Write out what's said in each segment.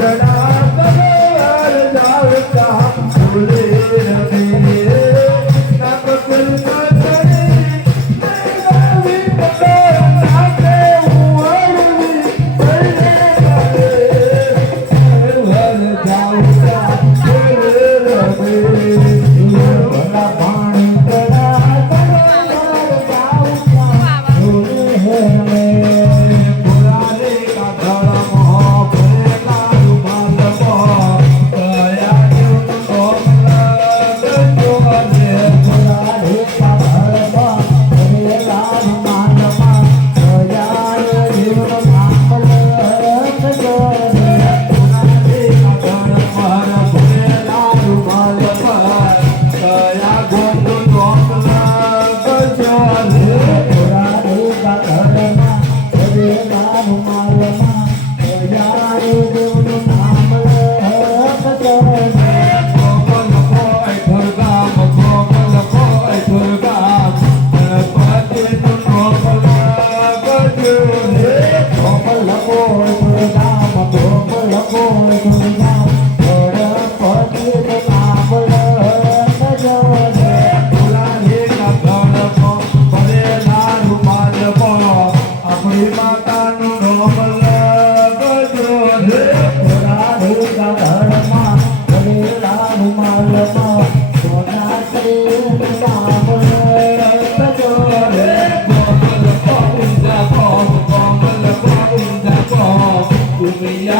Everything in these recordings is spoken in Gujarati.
da da આપણી humilhar.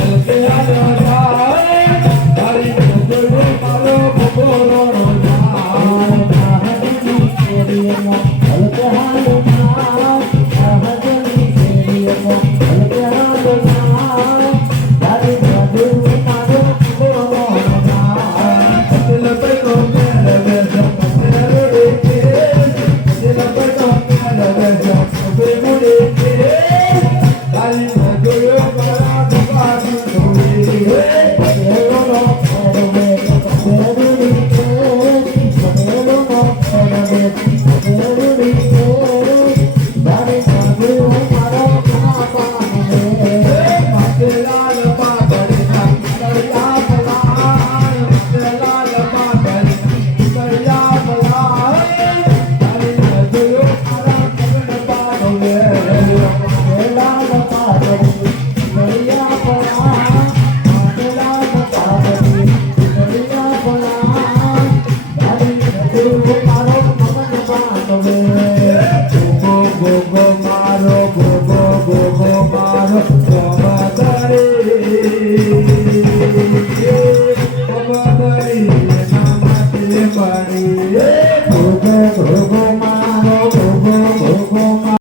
mergulhei.